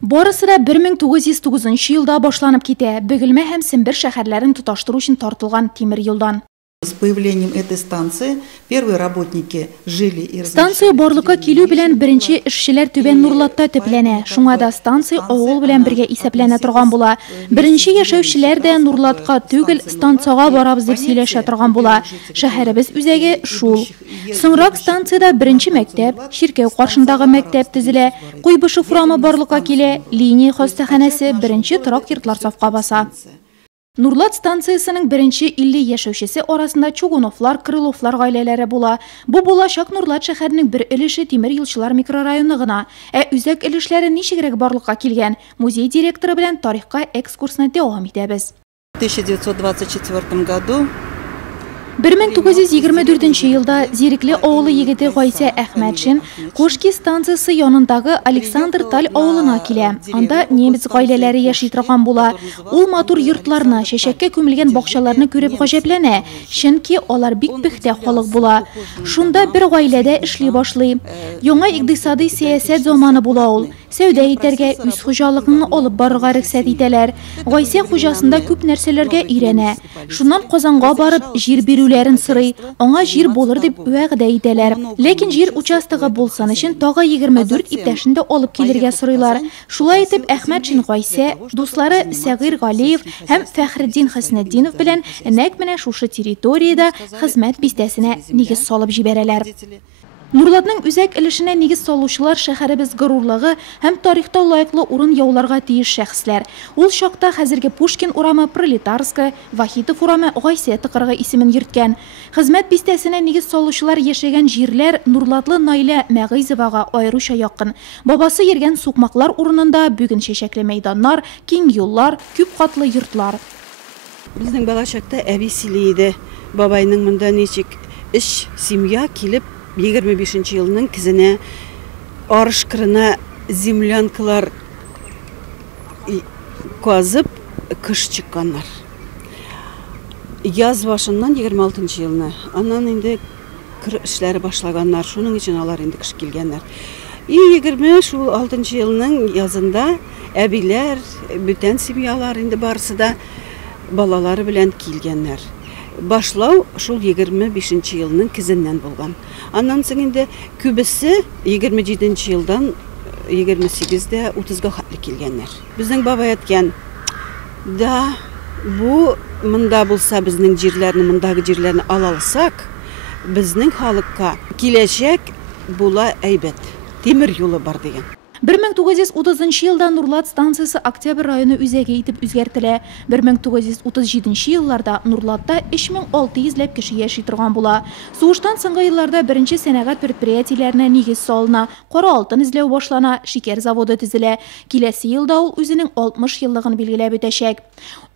Барысы да 1909 елда башланып китә. Бөгелмә һәм Сембер шәһәрләрен тоташтыру өчен тартылган тимер юлдан. С появлением этой станции первые работники жили и Станция барлыкка килү белән беренче эшчеләр Түбән Нурлатта төпләнә. Шуңа да станция авыл белән бергә исәпләнә торган була. Беренче яшәүчеләр дә Нурлатка түгел, станцияга барабыз дип сөйләшә торган була. Шәһәребез үзәге шул. Соңрак станциядә беренче мәктәп, Ширкәү каршындагы мәктәп төзелә. Куйбышев урамы барлыкка килә. Линия хастаханәсе беренче торак йортлар сафка баса. Нурлат станциясының беренче 50 яшәүчесе арасында Чугуновлар, Крыловлар гаиләләре була. Бу булачак Нурлат шәһәренең бер өлеше тимер юлчылар микрорайоны гына. Үзәк өлешләре ничегрәк барлыкка килгән? Музей директоры белән тарихка экскурсны дәвам итәбез. В 1924 году 1924 елда Зирекле авылы егете Гайсә Әхмәтшин Кошки станциясе янындагы Александр Таль авылына килә. Анда немец гаиләләре яши торган була. Ул матур йортларны, чәчәккә күмелгән бакчаларны күреп гаҗәпләнә, чөнки алар бик бөхтә халык була. Шунда бер гаиләдә эшли башлый. Яңа икътисади сәясәт заманы була ул. Сәүдә итәргә, үз хуҗалыгын алып барырга рөхсәт итәләр. Гайсә хуҗасында күп нәрсәләргә өйрәнә. Шуннан Казанга барып җир бирүләрен сорый. Аңа җир булыр дип вәгъдә итәләр. Ләкин җир участогы булсын өчен тагы 24 иптәшен дә алып килергә сорыйлар. Шулай итеп Әхмәтшин Гайсә, дуслары Сәгыйр Галиев һәм Фәхреддин Хәснетдинов белән нәкъ менә шушы территориядә хезмәт бистәсенә нигез салып җибәрәләр. Нурлатның үзәк өлешенә нигез салучылар шәһәребез горурлыгы һәм тарихта лаеклы урын яуларга тиеш шәхесләр. Ул чакта хәзерге Пушкин урамы Пролетарская, Вахитов урамы Гайсә тыкыргы исемен йөрткән. Хезмәт бистәсенә нигез салучылар яшәгән җирләр Нурлатлы Наилә Мәгыйзовага аеруча якын. Бабасы йөргән сукмаклар урынында бүген чәчәкле мәйданнар, киң юллар, күп катлы йортлар. Безнең балачакта әби сөйли иде. Бабайның монда ничек эш, семья килеп 25 елның кизенә арыш кырына землянкалар казып кыш чыкканнар. Яз башыннан 26 елны. Аннан инде кыр эшләре башлаганнар. Шуның өчен алар инде кыш килгәннәр. 26 елның язында әбиләр, бүтән семьялар инде барысы да балалары белән килгәннәр. Башлау шул 25 елның кизеннән булган. Аннан соң инде күбесе 27 елдан 28дә 30га хатлы килгәннәр. Безнең бабай әйткән, да бу монда булса безнең җирләрне, мондагы җирләрне ала алсак, безнең халыкка киләчәк була әйбәт. Тимер юлы бар дигән. 1930 елда Нурлат станциясе Октябрь районы үзәге итеп үзгәртелә. 1937 елларда Нурлатта 3600 ләп кеше яши торган була. Сугыштан соңгы елларда беренче сәнәгать предприятиеләренә нигез салына, кара алтын эзләү башлана, шикәр заводы төзелә. Киләсе елда ул үзенең 60 еллыгын билгеләп үтәчәк.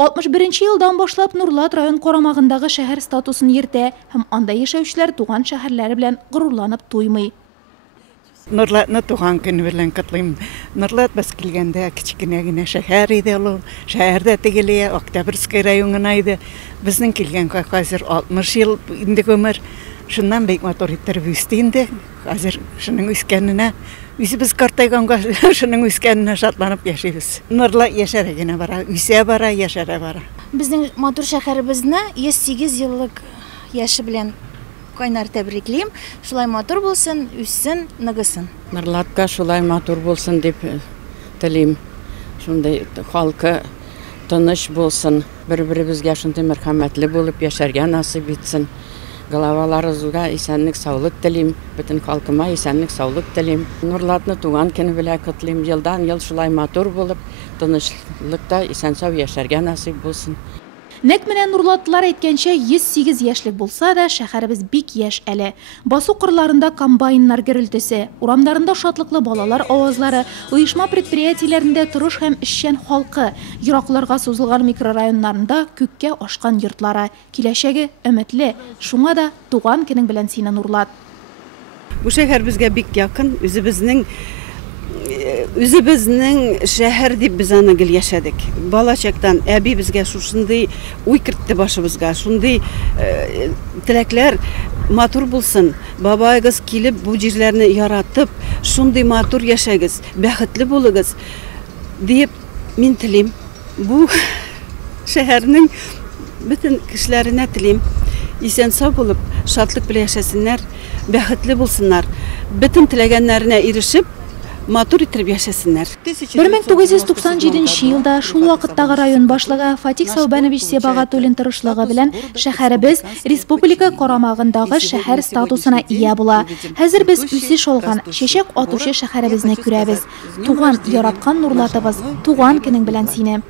61 елдан башлап Нурлат район карамагындагы шәһәр статусын йөртә һәм анда яшәүчеләр туган шәһәрләре белән горурланып туймый. Нурлатны туган көн белән котлыйм. Нурлат без килгәндә кичкенә генә шәһәр иде ул. Шәһәрдә тегеле Октябрьский районына иде. Безнең килгәнгә хәзер 60 ел инде гомер. Шуннан бик матур иттереп үсте инде. Хәзер шуның үскәненә, үзебез картайганга шуның үскәненә шатланып яшибез. Нурлат яшәрә генә бара, үсә бара, яшәрә бара. Безнең матур шәһәребезне 108 еллык яше белән кайнар тәбриклим. Шулай матур булсын, үссен, ныгысын. Нурлатка шулай матур булсын дип телим. Шундай халкы тыныч булсын, бер-беребезгә шундай мәрхәмәтле булып яшәргә насыйп итсен. Головаларыбызга исәнлек, саулык телим, бөтен халкыма исәнлек, саулык телим. Нурлатны туган көне белән котлыйм. Елдан ел шулай матур булып, тынычлыкта исән-сау яшәргә насыйп булсын. Нәкъ менә Нурлатлар әйткәнчә 108 яшьлек булса да шәһәребез бик яшь әле. Басу кырларында комбайннар гөрелтесе, урамнарында шатлыклы балалар авазлары, оешма предприятиеләрендә тырыш һәм эшчән халкы, еракларга сузылган микрорайоннарында күккә ашкан йортлары. Киләчәге өметле. Шуңа да туган көнең белән сине Нурлат. Бу шәһәр безгә бик якын, үзебезнең шәһәр дип без аны гел яшәдек. Балачактан әби безгә шушындый уй кертте башыбызга, шундый теләкләр матур булсын. Бабайгыз килеп бу җирләрне яратып, шундый матур яшәгез, бәхетле булыгыз. дип мин телим. Бу шәһәрнең бөтен кешеләренә телим. Исән сау булып, шатлык белән яшәсеннәр, бәхетле булсыннар. Бөтен теләгәннәренә ирешеп, матур итеп яшәсеннәр. 1997 елда шул вакыттагы район башлыгы Фатих Саубанович Себагатуллин тырышлыгы белән шәһәребез республика карамагындагы шәһәр статусына ия була. Хәзер без үсеш алган, чәчәк атучы шәһәребезне күрәбез. Туган, яраткан нурлатыбыз, туган көнең белән сине.